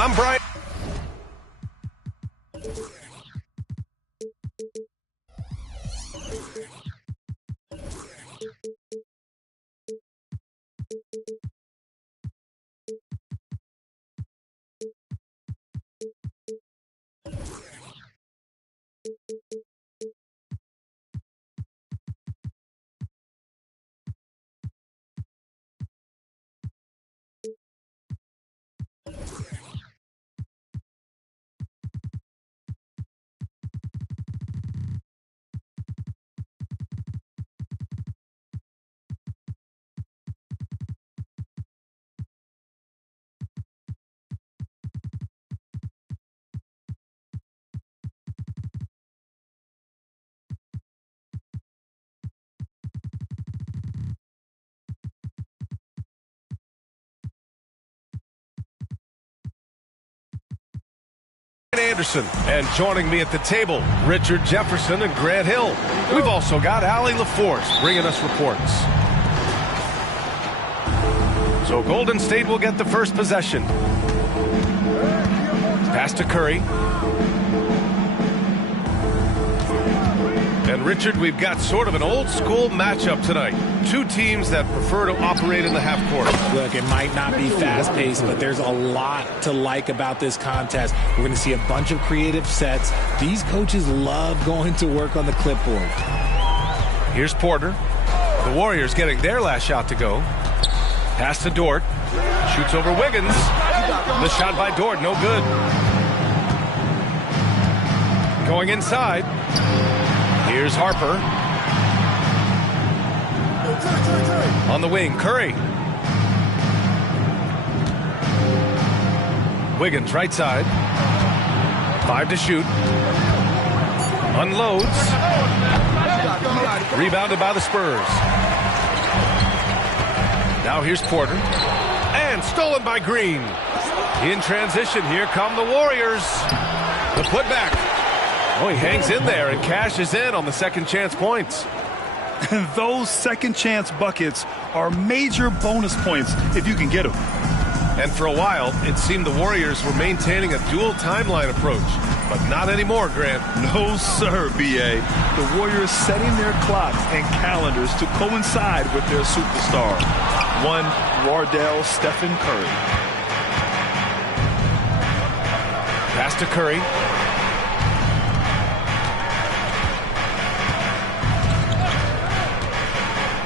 I'm Brian. Anderson, and joining me at the table, Richard Jefferson and Grant Hill. We've also got Allie LaForce bringing us reports. So Golden State will get the first possession. Pass to Curry. And Richard, we've got sort of an old school matchup tonight. Two teams that prefer to operate in the half court. Look, it might not be fast-paced, but there's a lot to like about this contest. We're going to see a bunch of creative sets. These coaches love going to work on the clipboard. Here's Porter. The Warriors getting their last shot to go. Pass to Dort. Shoots over Wiggins. The shot by Dort, no good. Going inside. Here's Harper. On the wing, Curry. Wiggins, right side. 5 to shoot. Unloads. Rebounded by the Spurs. Now here's Porter. And stolen by Green. In transition, here come the Warriors. The putback. Oh, he hangs in there and cashes in on the second chance points. Those second chance buckets are major bonus points if you can get them. And for a while, it seemed the Warriors were maintaining a dual timeline approach. But not anymore, Grant. No, sir, B.A. The Warriors setting their clocks and calendars to coincide with their superstar. One Wardell Stephen Curry. Pass to Curry.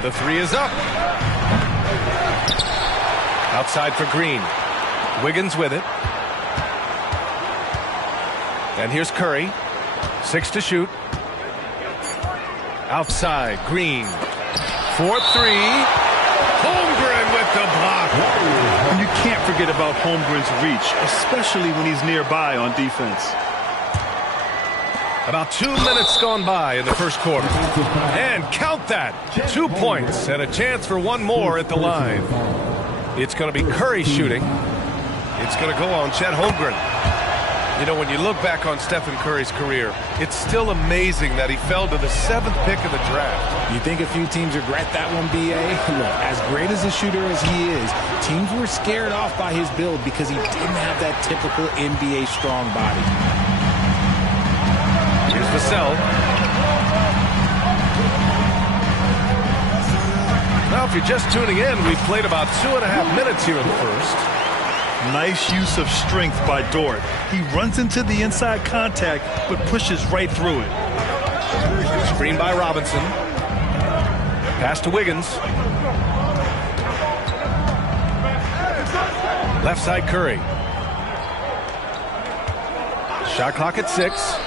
The three is up. Outside for Green. Wiggins with it. And here's Curry. 6 to shoot. Outside, Green. 4-3. Holmgren with the block. And you can't forget about Holmgren's reach, especially when he's nearby on defense. About 2 minutes gone by in the first quarter. And count that. 2 points and a chance for one more at the line. It's going to be Curry shooting. It's going to go on Chet Holmgren. You know, when you look back on Stephen Curry's career, it's still amazing that he fell to the 7th pick of the draft. You think a few teams regret that one, B.A.? Look, as great as a shooter as he is, teams were scared off by his build because he didn't have that typical NBA strong body. Here's Vassell. Now, if you're just tuning in, we've played about 2.5 minutes here in the first. Nice use of strength by Dort. He runs into the inside contact, but pushes right through it. Screen by Robinson. Pass to Wiggins. Left side, Curry. Shot clock at 6.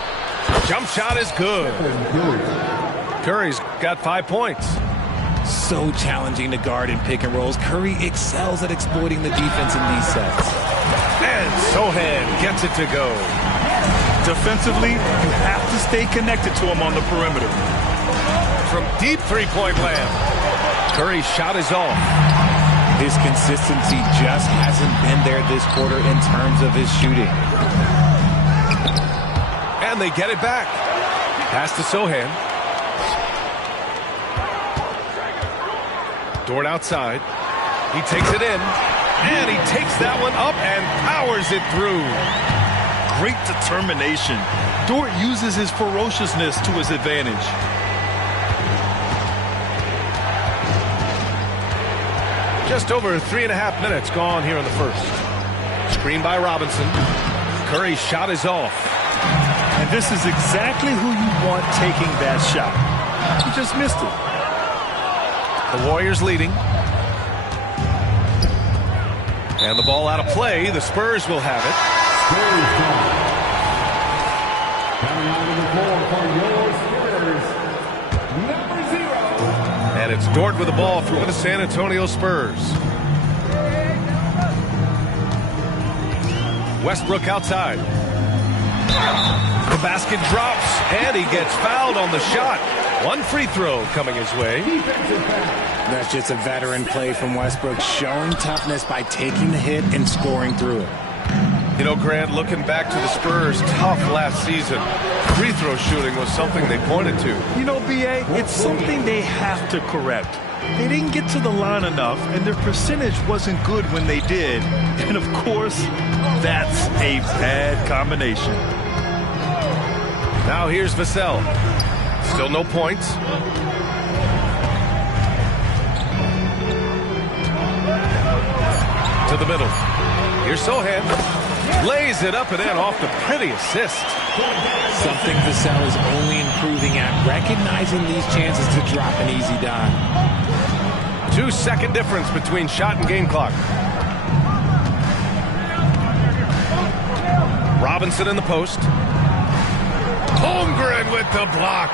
Jump shot is good. Curry's got 5 points. So challenging to guard in pick and rolls. Curry excels at exploiting the defense in these sets. And Sohan gets it to go. Defensively, you have to stay connected to him on the perimeter. From deep three-point land. Curry's shot is off. His consistency just hasn't been there this quarter in terms of his shooting. And they get it back. Pass to Sochan. Dort outside. He takes it in. And he takes that one up and powers it through. Great determination. Dort uses his ferociousness to his advantage. Just over 3.5 minutes gone here in the first. Screen by Robinson. Curry's shot is off. And this is exactly who you want taking that shot. He just missed it. The Warriors leading. And the ball out of play. The Spurs will have it. Coming out of the floor for your Spurs, number 0. And it's Dort with the ball for the San Antonio Spurs. Westbrook outside. The basket drops, and he gets fouled on the shot. One free throw coming his way. That's just a veteran play from Westbrook, showing toughness by taking the hit and scoring through it. You know, Grant, looking back to the Spurs' tough last season, free throw shooting was something they pointed to. You know, B.A., it's something they have to correct. They didn't get to the line enough, and their percentage wasn't good when they did. And, of course, that's a bad combination. Now here's Vassell. Still no points. To the middle. Here's Sochan. Lays it up and in off the pretty assist. Something Vassell is only improving at, recognizing these chances to drop an easy dime. 2-second difference between shot and game clock. Robinson in the post. Holmgren with the block.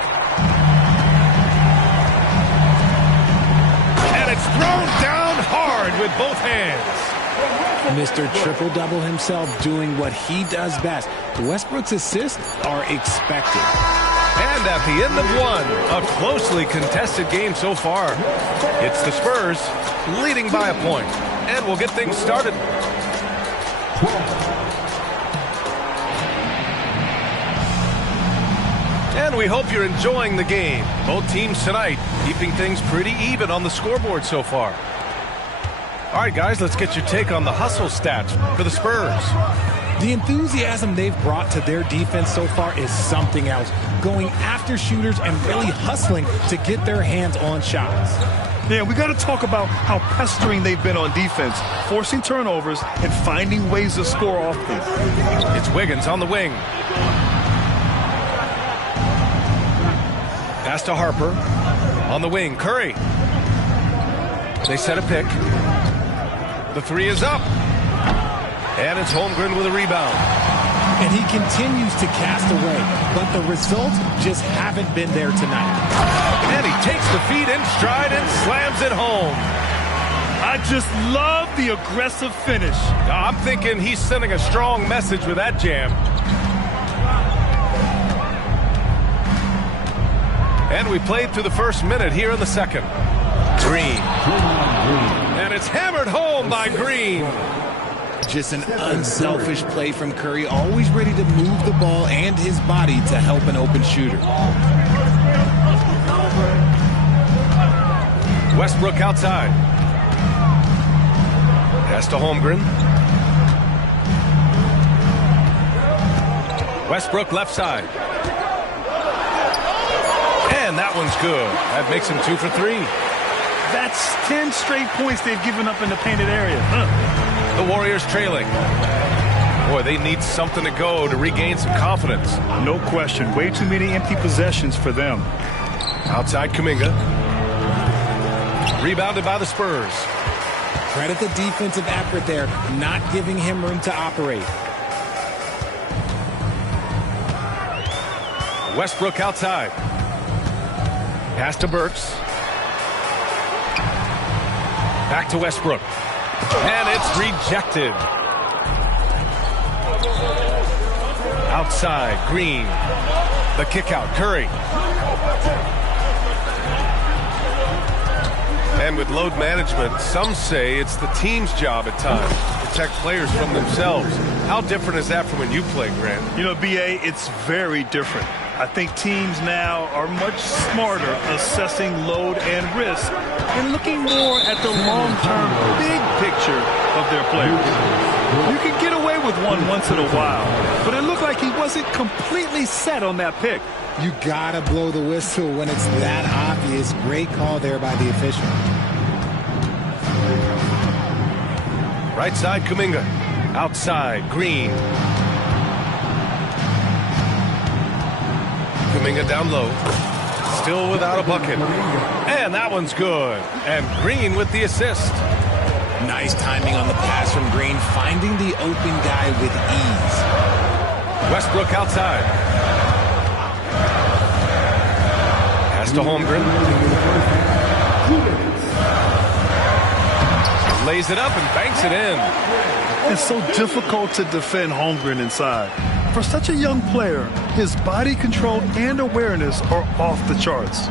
And it's thrown down hard with both hands. Mr. Triple-Double himself doing what he does best. Westbrook's assists are expected. And at the end of one, a closely contested game so far. It's the Spurs leading by a point. And we'll get things started. And we hope you're enjoying the game. Both teams tonight keeping things pretty even on the scoreboard so far. All right, guys, let's get your take on the hustle stats for the Spurs. The enthusiasm they've brought to their defense so far is something else. Going after shooters and really hustling to get their hands on shots. Yeah, we got to talk about how pestering they've been on defense, forcing turnovers and finding ways to score off them. It's Wiggins on the wing. Pass to Harper. On the wing, Curry. They set a pick. The three is up. And it's Holmgren with a rebound. And he continues to cast away, but the results just haven't been there tonight. And he takes the feed in stride and slams it home. I just love the aggressive finish. I'm thinking he's sending a strong message with that jam. And we played through the first minute here in the second. Green. And it's hammered home by Green. Just an unselfish play from Curry, always ready to move the ball and his body to help an open shooter. Westbrook outside. Pass to Holmgren. Westbrook left side. And that one's good. That makes him 2 for 3. That's 10 straight points they've given up in the painted area. The Warriors trailing. Boy, they need something to go to regain some confidence. No question. Way too many empty possessions for them. Outside Kuminga. Rebounded by the Spurs. Credit the defensive effort there, not giving him room to operate. Westbrook outside. Pass to Burks. Back to Westbrook. And it's rejected. Outside, Green. The kick out, Curry. And with load management, some say it's the team's job at times to protect players from themselves. How different is that from when you played, Grant? You know, B.A., it's very different. I think teams now are much smarter assessing load and risk and looking more at the long-term big picture of their players. You can get away with one once in a while, but it looked like he wasn't completely set on that pick. You gotta blow the whistle when it's that obvious. Great call there by the official. Right side, Kuminga. Outside, Green. Kuminga down low. Still without a bucket. And that one's good. And Green with the assist. Nice timing on the pass from Green, finding the open guy with ease. Westbrook outside. Pass to Holmgren. Lays it up and banks it in. It's so difficult to defend Holmgren inside. For such a young player, his body control and awareness are off the charts.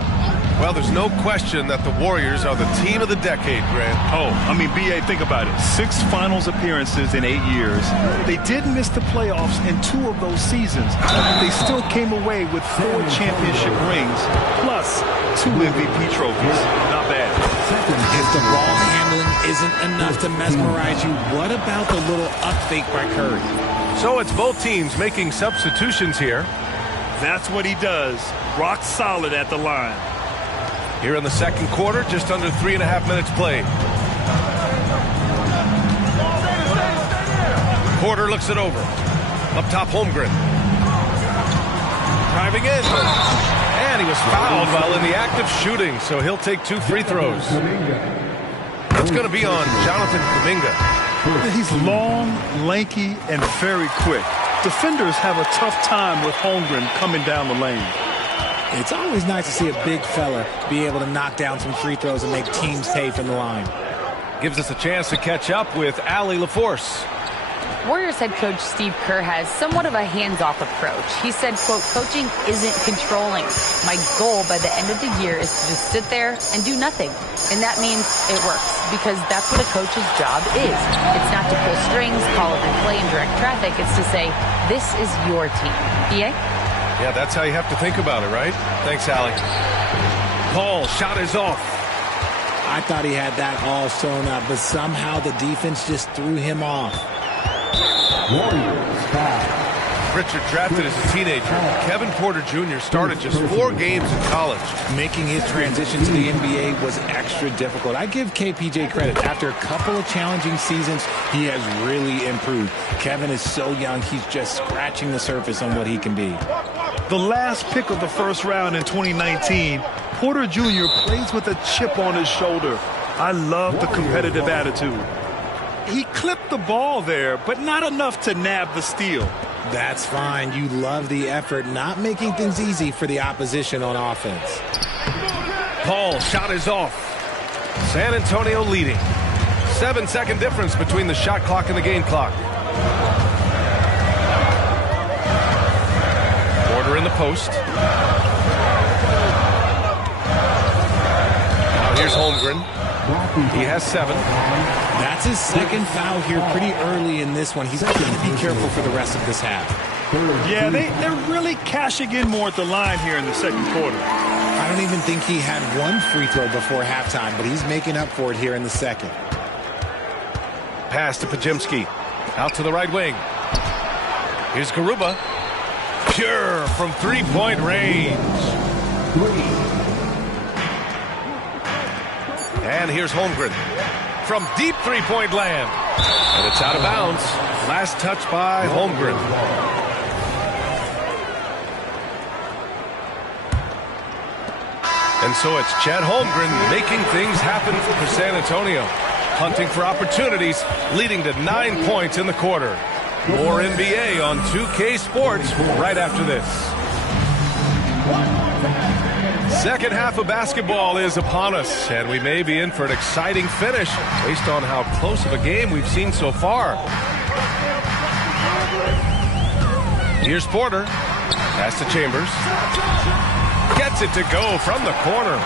Well, there's no question that the Warriors are the team of the decade, Grant. Oh, I mean, B.A., think about it. 6 finals appearances in 8 years. They did miss the playoffs in 2 of those seasons. They still came away with 4 championship rings, plus 2 MVP trophies. Not bad. If the ball handling isn't enough to mesmerize you, what about the little up fake by Curry? So it's both teams making substitutions here. That's what he does. Rock solid at the line. Here in the second quarter, just under 3.5 minutes played. Porter looks it over. Up top, Holmgren. Driving in. And he was fouled while in the act of shooting, so he'll take 2 free throws. That's going to be on Jonathan Kuminga. He's long, lanky, and very quick. Defenders have a tough time with Holmgren coming down the lane. It's always nice to see a big fella be able to knock down some free throws and make teams pay from the line. Gives us a chance to catch up with Allie LaForce. Warriors head coach Steve Kerr has somewhat of a hands-off approach. He said, quote, coaching isn't controlling. My goal by the end of the year is to just sit there and do nothing. And that means it works because that's what a coach's job is. It's not to pull strings, call up and play, and direct traffic. It's to say, this is your team. BA? Yeah, that's how you have to think about it, right? Thanks, Allie. Paul, shot is off. I thought he had that all sewn up, but somehow the defense just threw him off. Warriors foul. Pritchard drafted as a teenager. Kevin Porter Jr. started just 4 games in college. Making his transition to the NBA was extra difficult. I give KPJ credit. After a couple of challenging seasons, he has really improved. Kevin is so young, he's just scratching the surface on what he can be. The last pick of the first round in 2019, Porter Jr. plays with a chip on his shoulder. I love the competitive attitude. He clipped the ball there, but not enough to nab the steal. That's fine. You love the effort, not making things easy for the opposition on offense. Paul, shot is off. San Antonio leading. 7-second difference between the shot clock and the game clock. Porter in the post. Now here's Holmgren. He has 7. That's his second foul here pretty early in this one. He's going to be careful for the rest of this half. Yeah, they're really cashing in more at the line here in the second quarter. I don't even think he had 1 free throw before halftime, but he's making up for it here in the second. Pass to Podziemski. Out to the right wing. Here's Garuba. Pure from 3-point range. And here's Holmgren. From deep 3-point land. And it's out of bounds. Last touch by Holmgren. And so it's Chet Holmgren making things happen for San Antonio. Hunting for opportunities, leading to 9 points in the quarter. More NBA on 2K Sports right after this. Second half of basketball is upon us, and we may be in for an exciting finish based on how close of a game we've seen so far. Here's Porter. Pass to Chambers. Gets gets it to go from the corner.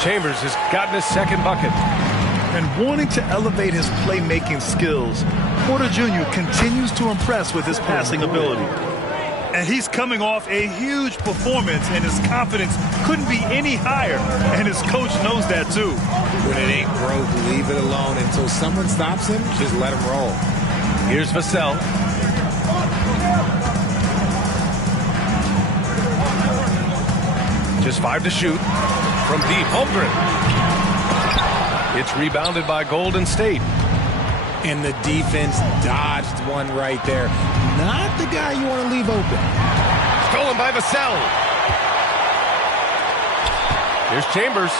Chambers has gotten his second bucket. And wanting to elevate his playmaking skills, Porter Jr. continues to impress with his passing ability. And he's coming off a huge performance, and his confidence couldn't be any higher. And his coach knows that, too. When it ain't broke, leave it alone. Until someone stops him, just let him roll. Here's Vassell. Just 5 to shoot. From deep, Holmgren. It's rebounded by Golden State. And the defense dodged one right there. Not the guy you want to leave open. Stolen by Vassell. Here's Chambers.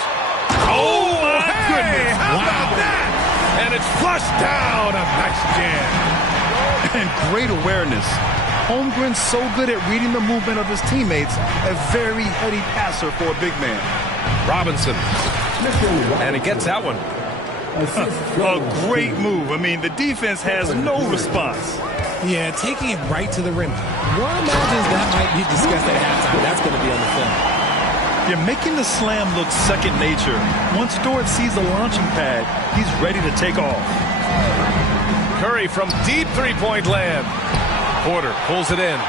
Oh, my goodness. How about that? And it's flushed down. A nice jam. And great awareness. Holmgren's so good at reading the movement of his teammates. A very heady passer for a big man. Robinson. And he gets that one. A great move. I mean, the defense has no response. Yeah, taking it right to the rim. One imagines that might be discussed at halftime. That's going to be on the film. You're making the slam look second nature. Once Dort sees the launching pad, he's ready to take off. Curry from deep three-point land. Porter pulls it in.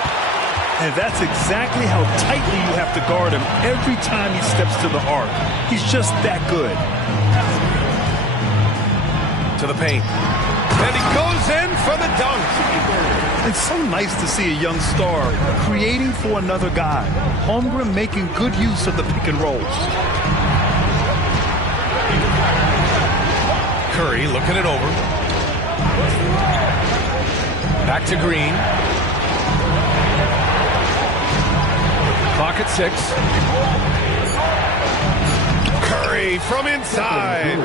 And that's exactly how tightly you have to guard him every time he steps to the arc. He's just that good. To the paint. And he goes in for the dunk. It's so nice to see a young star creating for another guy. Holmgren making good use of the pick and rolls. Curry looking it over. Back to Green. Clock at 6. Curry from inside.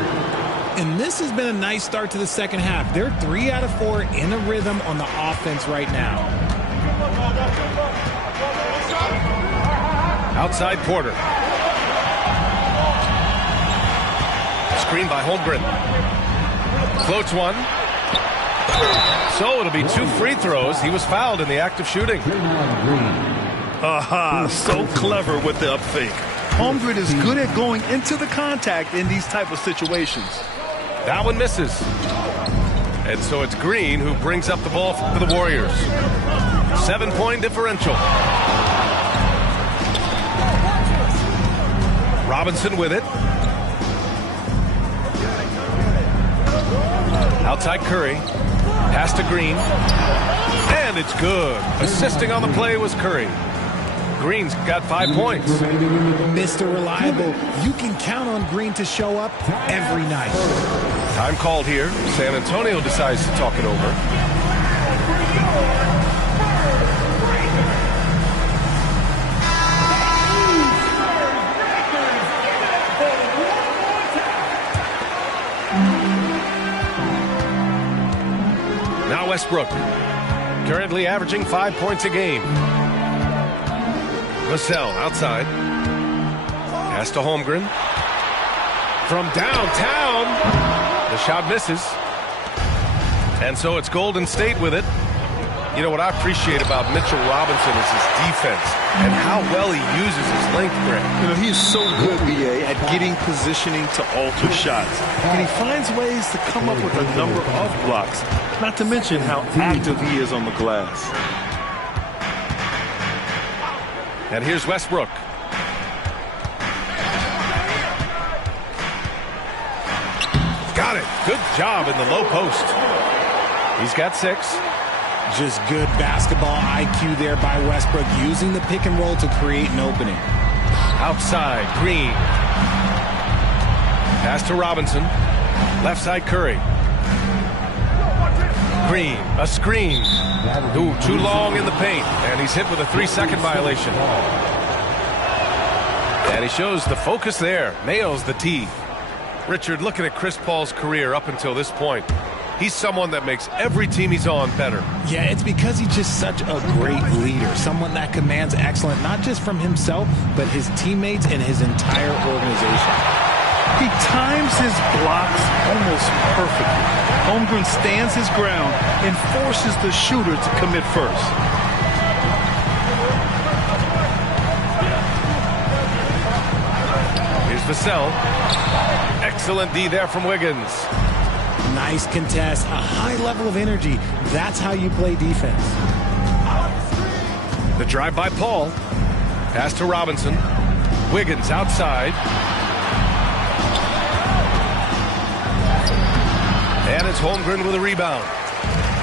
And this has been a nice start to the second half. They're 3 out of 4 in a rhythm on the offense right now. Outside Porter. Screen by Holmgren. Floats one. So it'll be 2 free throws. He was fouled in the act of shooting. Aha, so clever with the up fake. Holmgren is good at going into the contact in these type of situations. That one misses. And so it's Green who brings up the ball for the Warriors. 7-point differential. Robinson with it. Outside Curry. Pass to Green. And it's good. Assisting on the play was Curry. Green's got 5 points. Mr. Reliable, you can count on Green to show up every night. Time called here. San Antonio decides to talk it over. Now Westbrook, currently averaging 5 points a game. Vassell outside. Pass to Holmgren. From downtown. The shot misses. And so it's Golden State with it. You know what I appreciate about Mitchell Robinson is his defense and how well he uses his length, Greg. You know, he is so good, BA, at getting positioning to alter shots. And he finds ways to come up with a number of blocks, not to mention how active he is on the glass. And here's Westbrook. Got it. Good job in the low post. He's got 6. Just good basketball IQ there by Westbrook, using the pick and roll to create an opening. Outside, Green. Pass to Robinson. Left side, Curry. Green, a screen. Ooh, too long in the paint. And he's hit with a 3-second violation. And he shows the focus there. Nails the tee. Richard, looking at Chris Paul's career up until this point, he's someone that makes every team he's on better. Yeah, it's because he's just such a great leader. Someone that commands excellence, not just from himself, but his teammates and his entire organization. He times his blocks almost perfectly. Holmgren stands his ground and forces the shooter to commit first. Vassell. Excellent D there from Wiggins. Nice contest, a high level of energy. That's how you play defense. The drive by Paul. Pass to Robinson. Wiggins outside. And it's Holmgren with a rebound.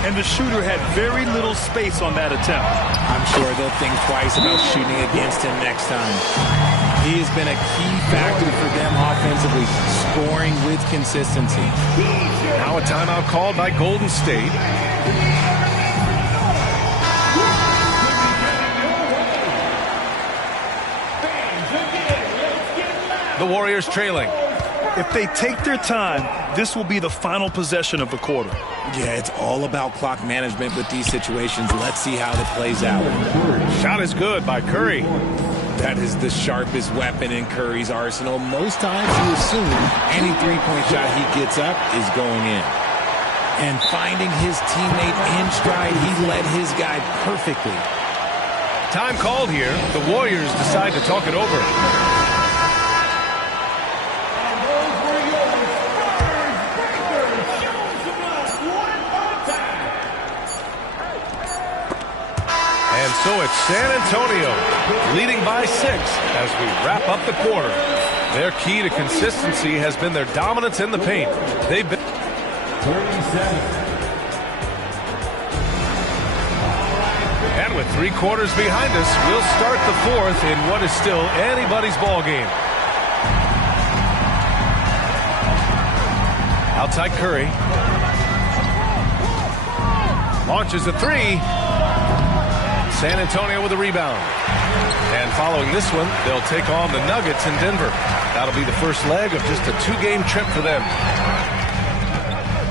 And the shooter had very little space on that attempt. I'm sure they'll think twice about shooting against him next time. He has been a key factor for them offensively, scoring with consistency. Now a timeout called by Golden State. The Warriors trailing. If they take their time, this will be the final possession of the quarter. Yeah, it's all about clock management with these situations. Let's see how it plays out. Shot is good by Curry. That is the sharpest weapon in Curry's arsenal. Most times you assume any three-point shot he gets up is going in. And finding his teammate in stride, he led his guy perfectly. Time called here. The Warriors decide to talk it over. And so it's San Antonio leading by 6 as we wrap up the quarter. Their key to consistency has been their dominance in the paint. They've been 37. And with 3 quarters behind us, we'll start the 4th in what is still anybody's ball game. Outside Curry. Launches a 3. San Antonio with a rebound. And following this one, they'll take on the Nuggets in Denver. That'll be the first leg of just a 2-game trip for them.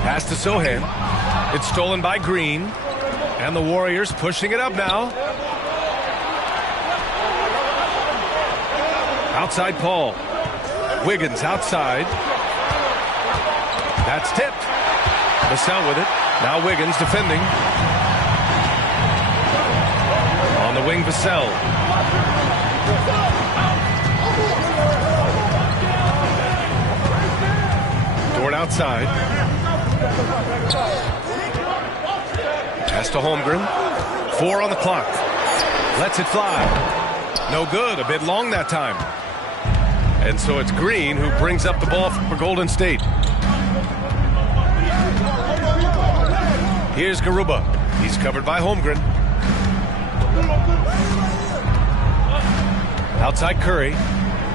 Pass to Sohan. It's stolen by Green. And the Warriors pushing it up now. Outside Paul. Wiggins outside. That's tipped. Vassell with it. Now Wiggins defending. On the wing, Vassell. Dort outside. Pass to Holmgren. 4 on the clock. Lets it fly. No good. A bit long that time. And so it's Green who brings up the ball for Golden State. Here's Garuba. He's covered by Holmgren. Outside Curry.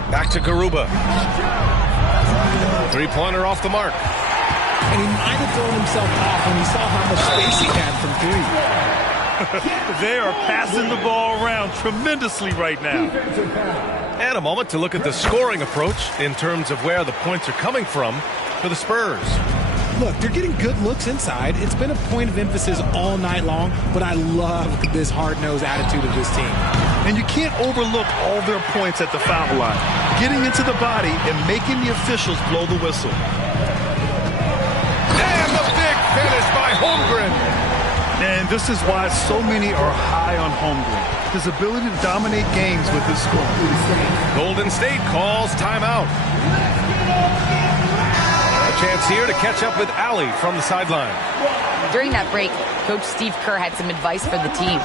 Back to Garuba. 3-pointer off the mark. And he might have thrown himself off when he saw how much space he had from 3. They are passing the ball around tremendously right now. And a moment to look at the scoring approach in terms of where the points are coming from for the Spurs. Look, they're getting good looks inside. It's been a point of emphasis all night long, but I love this hard-nosed attitude of this team. And you can't overlook all their points at the foul line, getting into the body and making the officials blow the whistle. And the big finish by Holmgren. And this is why so many are high on Holmgren. His ability to dominate games with his score. Golden State calls timeout. A chance here to catch up with Allie from the sideline. During that break, Coach Steve Kerr had some advice for the team.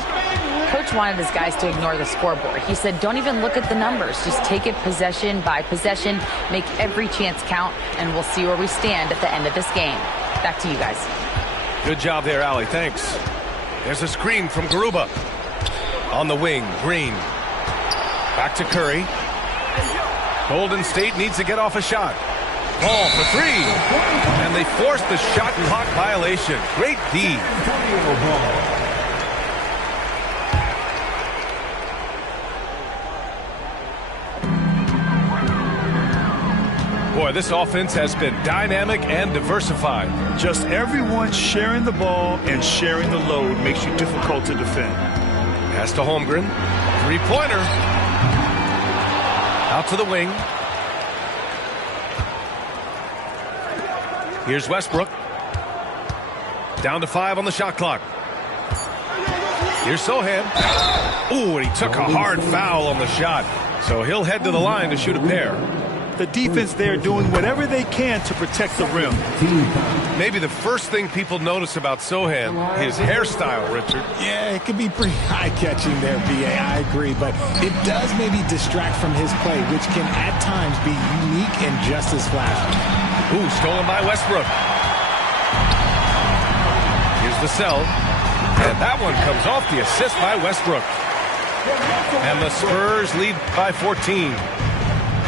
Coach wanted his guys to ignore the scoreboard. He said, don't even look at the numbers. Just take it possession by possession, make every chance count, and we'll see where we stand at the end of this game. Back to you guys. Good job there, Allie. Thanks. There's a screen from Garuba. On the wing, Green. Back to Curry. Golden State needs to get off a shot. Ball for 3. And they force the shot clock violation. Great D. Boy, this offense has been dynamic and diversified. Just everyone sharing the ball and sharing the load makes you difficult to defend. Pass to Holmgren. 3-pointer. Out to the wing. Here's Westbrook. Down to 5 on the shot clock. Here's Sohan. Ooh, and he took a hard foul on the shot. So he'll head to the line to shoot a pair. The defense there doing whatever they can to protect the rim. Maybe the first thing people notice about Sochan, his hairstyle, Richard. Yeah, it could be pretty eye-catching there, B.A. I agree, but it does maybe distract from his play, which can at times be unique and just as flashy. Ooh, stolen by Westbrook. Here's the sell. And that one comes off the assist by Westbrook. And the Spurs lead by 14.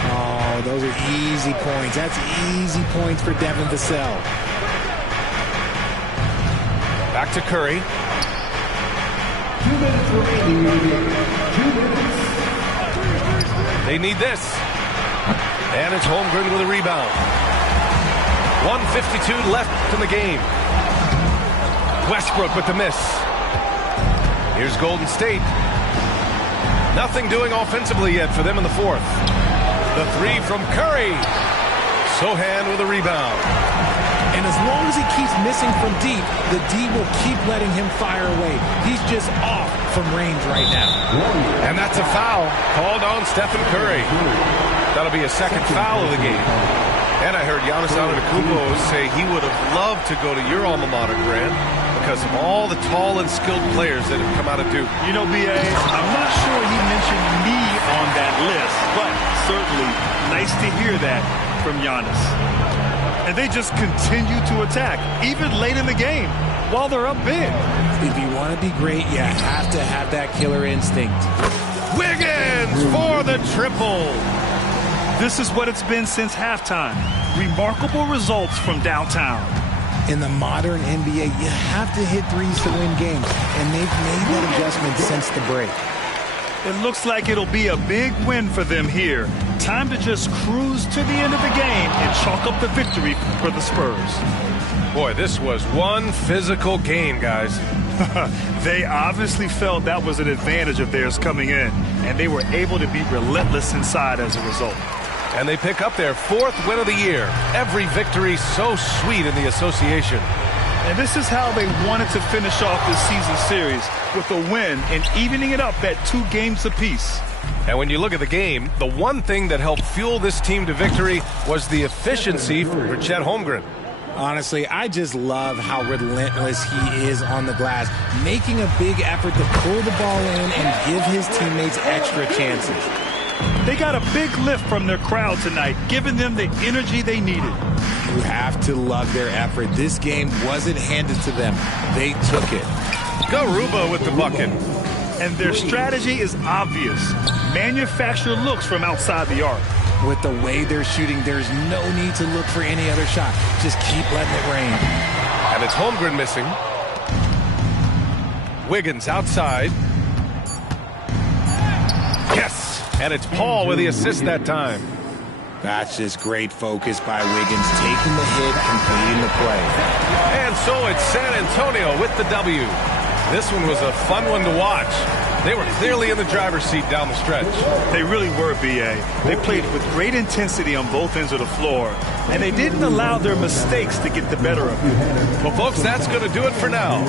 Oh, those are easy points. That's easy points for Devin Vassell. Back to Curry. 2 minutes remaining. 2 minutes. They need this. And it's Holmgren with a rebound. 1:52 left in the game. Westbrook with the miss. Here's Golden State. Nothing doing offensively yet for them in the fourth. The three from Curry. Sochan with a rebound. And as long as he keeps missing from deep, the D will keep letting him fire away. He's just off from range right now. And that's a foul called on Stephen Curry. That'll be a second foul of the game. And I heard Giannis Antetokounmpo say he would have loved to go to your alma mater, Grant, because of all the tall and skilled players that have come out of Duke. You know, B.A., I'm not sure he mentioned me on that list, but certainly nice to hear that from Giannis. And they just continue to attack, even late in the game, while they're up big. If you want to be great, you have to have that killer instinct. Wiggins for the triple. This is what it's been since halftime. Remarkable results from downtown. In the modern NBA, you have to hit threes to win games, and they've made that adjustment since the break. It looks like it'll be a big win for them here. Time to just cruise to the end of the game and chalk up the victory for the Spurs. Boy, this was one physical game, guys. They obviously felt that was an advantage of theirs coming in, and they were able to be relentless inside as a result. And they pick up their fourth win of the year. Every victory so sweet in the association. And this is how they wanted to finish off this season series, with a win and evening it up at 2 games apiece. And when you look at the game, the one thing that helped fuel this team to victory was the efficiency for Chet Holmgren. Honestly, I just love how relentless he is on the glass, making a big effort to pull the ball in and give his teammates extra chances. They got a big lift from their crowd tonight, giving them the energy they needed. You have to love their effort. This game wasn't handed to them. They took it. Garuba with the bucket. And their strategy is obvious. Manufacture looks from outside the arc. With the way they're shooting, there's no need to look for any other shot. Just keep letting it rain. And it's Holmgren missing. Wiggins outside. Yes! And it's Paul with the assist that time. That's just great focus by Wiggins, taking the hit, completing the play. And so it's San Antonio with the W. This one was a fun one to watch. They were clearly in the driver's seat down the stretch. They really were, B.A. They played with great intensity on both ends of the floor, and they didn't allow their mistakes to get the better of them. Well, folks, that's going to do it for now.